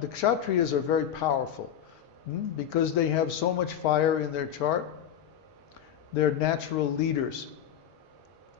the Kshatriyas are very powerful because they have so much fire in their chart. They're natural leaders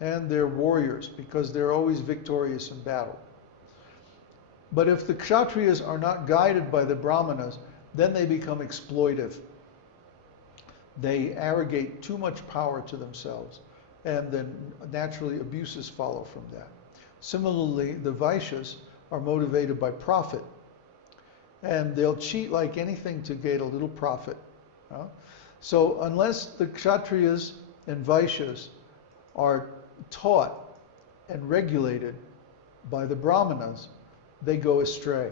and they're warriors because they're always victorious in battle. But if the Kshatriyas are not guided by the Brahmanas, then they become exploitive. They arrogate too much power to themselves, and then naturally abuses follow from that. Similarly, the Vaishyas are motivated by profit, and they'll cheat like anything to get a little profit. So unless the Kshatriyas and Vaishyas are taught and regulated by the Brahmanas, they go astray.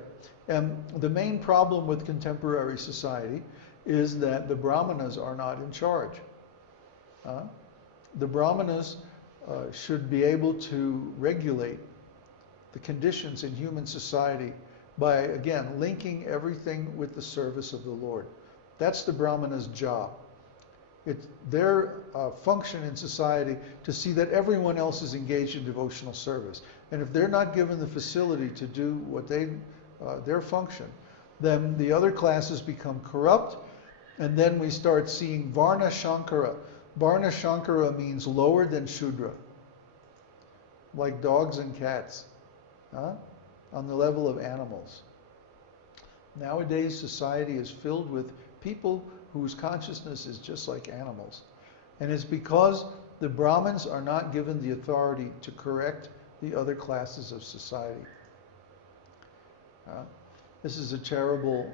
And the main problem with contemporary society is that the Brahmanas are not in charge. The Brahmanas should be able to regulate the conditions in human society by, again, linking everything with the service of the Lord. That's the Brahmanas' job. It's their function in society to see that everyone else is engaged in devotional service. And if they're not given the facility to do what their function, then the other classes become corrupt, and then we start seeing Varna Shankara. Varna Shankara means lower than Shudra, like dogs and cats, on the level of animals. Nowadays, society is filled with people whose consciousness is just like animals. And it's because the Brahmins are not given the authority to correct the other classes of society. This is a terrible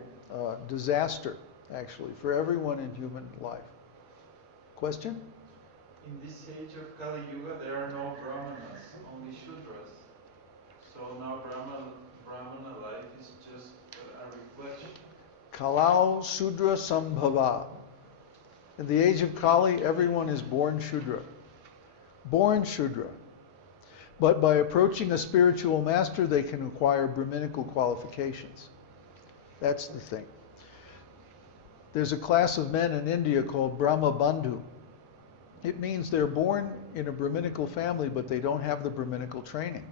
disaster, actually, for everyone in human life. Question? In this age of Kali Yuga, there are no Brahmanas, only Shudras. So now Brahmana life is just a reflection. Kalau Shudra Sambhava. In the age of Kali, everyone is born Shudra. Born Shudra. But by approaching a spiritual master, they can acquire Brahminical qualifications. That's the thing. There's a class of men in India called Brahma Bandhu. It means they're born in a Brahminical family, but they don't have the Brahminical training.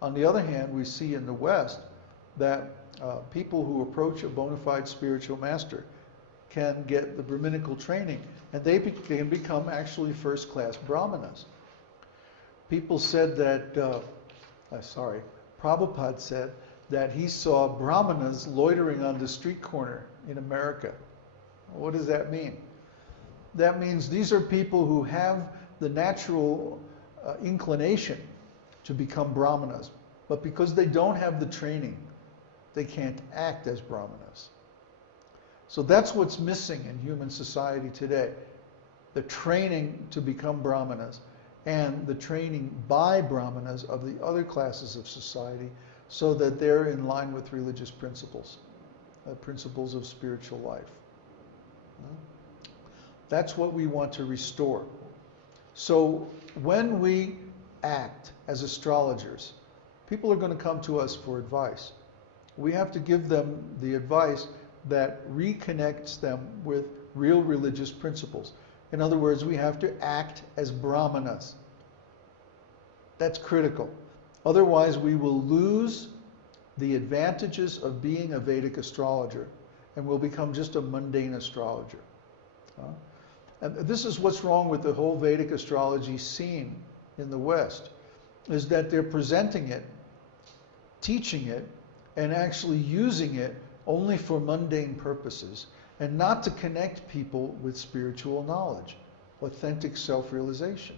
On the other hand, we see in the West that people who approach a bona fide spiritual master can get the Brahminical training, and they can become actually first-class Brahmanas. People said that, Prabhupada said that he saw Brahmanas loitering on the street corner in America. What does that mean? That means these are people who have the natural inclination to become Brahmanas, but because they don't have the training, they can't act as Brahmanas. So that's what's missing in human society today. The training to become Brahmanas and the training by Brahmanas of the other classes of society so that they're in line with religious principles, principles of spiritual life. That's what we want to restore. So when we act as astrologers, people are going to come to us for advice. We have to give them the advice that reconnects them with real religious principles. In other words, we have to act as Brahmanas. That's critical. Otherwise, we will lose the advantages of being a Vedic astrologer and we'll become just a mundane astrologer. And this is what's wrong with the whole Vedic astrology scene in the West, is that they're presenting it, teaching it, and actually using it only for mundane purposes and not to connect people with spiritual knowledge, authentic self-realization.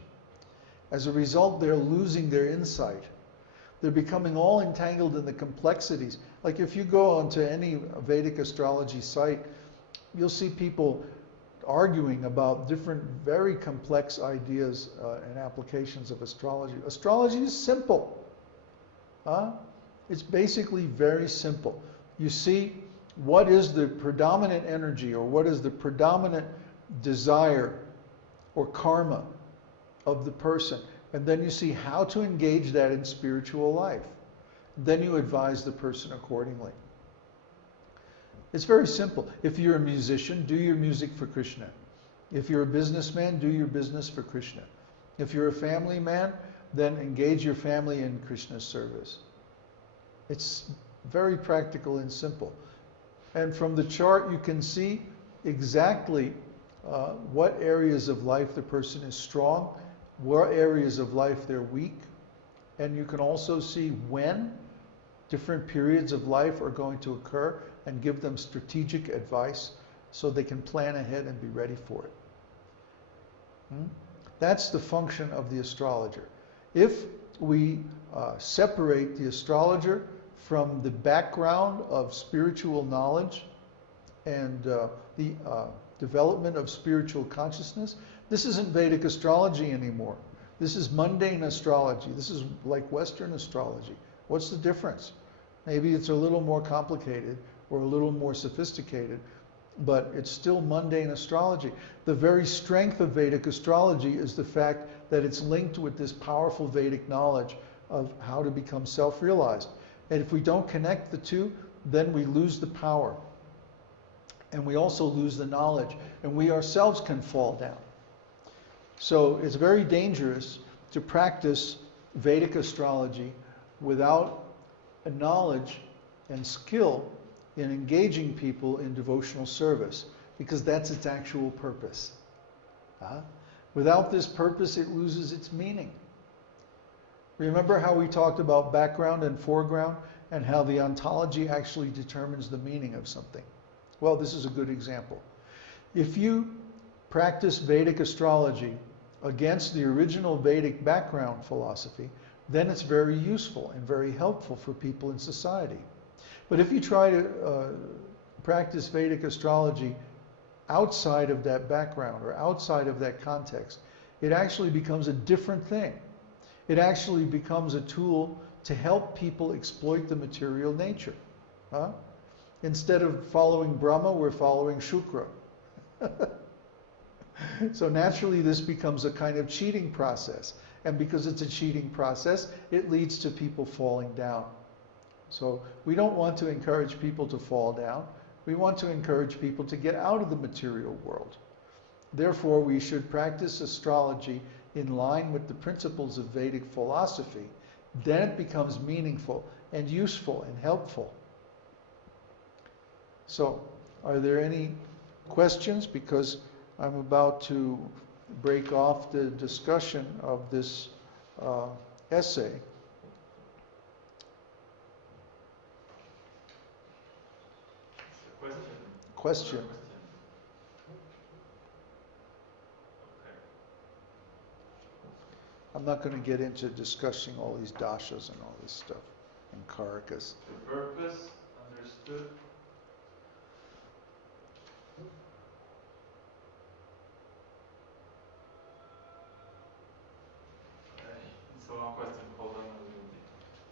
As a result, they're losing their insight. They're becoming all entangled in the complexities. Like if you go onto any Vedic astrology site, you'll see people arguing about different very complex ideas and applications of astrology. Astrology is simple. It's basically very simple. You see what is the predominant energy or what is the predominant desire or karma of the person. And then you see how to engage that in spiritual life. Then you advise the person accordingly. It's very simple. If you're a musician, do your music for Krishna. If you're a businessman, do your business for Krishna. If you're a family man, then engage your family in Krishna's service. It's Very practical and simple. And from the chart, you can see exactly what areas of life the person is strong, what areas of life they're weak, and you can also see when different periods of life are going to occur and give them strategic advice so they can plan ahead and be ready for it. That's the function of the astrologer. If we separate the astrologer from the background of spiritual knowledge and the development of spiritual consciousness, this isn't Vedic astrology anymore. This is mundane astrology. This is like Western astrology. What's the difference? Maybe it's a little more complicated or a little more sophisticated, but it's still mundane astrology. The very strength of Vedic astrology is the fact that it's linked with this powerful Vedic knowledge of how to become self-realized. And if we don't connect the two, then we lose the power. And we also lose the knowledge. And we ourselves can fall down. So it's very dangerous to practice Vedic astrology without a knowledge and skill in engaging people in devotional service, because that's its actual purpose. Without this purpose, it loses its meaning. Remember how we talked about background and foreground, and how the ontology actually determines the meaning of something? Well, this is a good example. If you practice Vedic astrology against the original Vedic background philosophy, then it's very useful and very helpful for people in society. But if you try to practice Vedic astrology outside of that background or outside of that context, it actually becomes a different thing. It actually becomes a tool to help people exploit the material nature. Instead of following Brahma, we're following Shukra. So naturally this becomes a kind of cheating process. And because it's a cheating process, it leads to people falling down. So we don't want to encourage people to fall down. We want to encourage people to get out of the material world. Therefore, we should practice astrology in line with the principles of Vedic philosophy. Then it becomes meaningful and useful and helpful. So, are there any questions? Because I'm about to break off the discussion of this essay. Question. Okay. I'm not going to get into discussing all these dashas and all this stuff and karakas. The purpose understood. It's a long question. Hold on a little bit.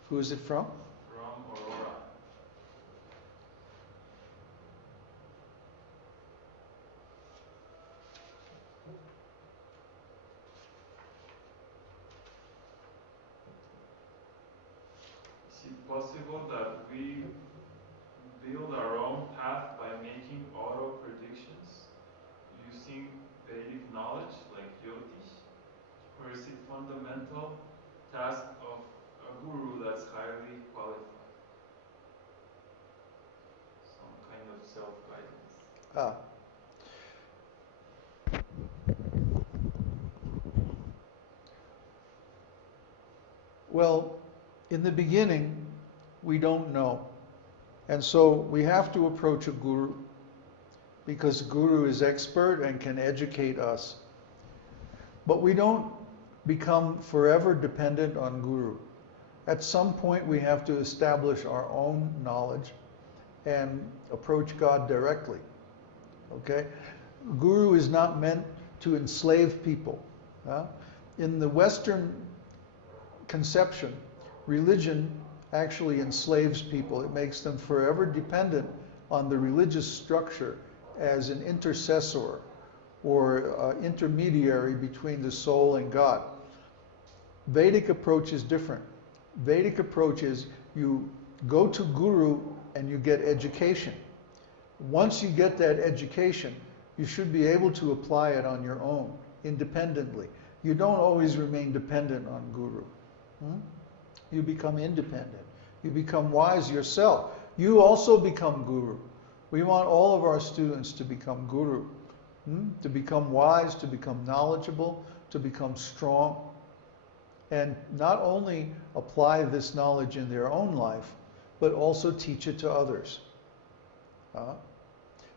Who is it from? From Aurora. Is it possible that we build our own path by making auto predictions using Vedic knowledge like Jyotish? Or is it fundamental task of a guru that's highly qualified? Some kind of self-guidance. Well, in the beginning, we don't know. And so we have to approach a guru, because the guru is expert and can educate us. But we don't become forever dependent on guru. At some point, we have to establish our own knowledge and approach God directly. Okay? Guru is not meant to enslave people. In the Western conception, religion actually enslaves people. It makes them forever dependent on the religious structure as an intercessor or intermediary between the soul and God. Vedic approach is different. Vedic approach is you go to guru and you get education. Once you get that education, you should be able to apply it on your own, independently. You don't always remain dependent on guru. You become independent. You become wise yourself. You also become guru. We want all of our students to become guru, to become wise, to become knowledgeable, to become strong, and not only apply this knowledge in their own life, but also teach it to others.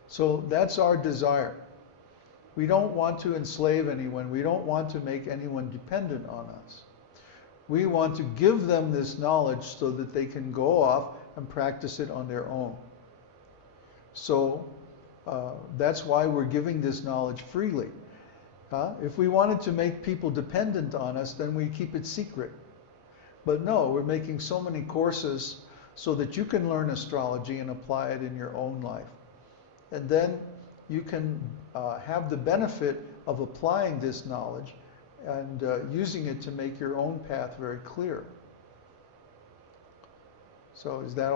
So that's our desire. We don't want to enslave anyone. We don't want to make anyone dependent on us. We want to give them this knowledge so that they can go off and practice it on their own. So that's why we're giving this knowledge freely. If we wanted to make people dependent on us, then we keep it secret. But no, we're making so many courses so that you can learn astrology and apply it in your own life. And then you can have the benefit of applying this knowledge and using it to make your own path very clear. So is that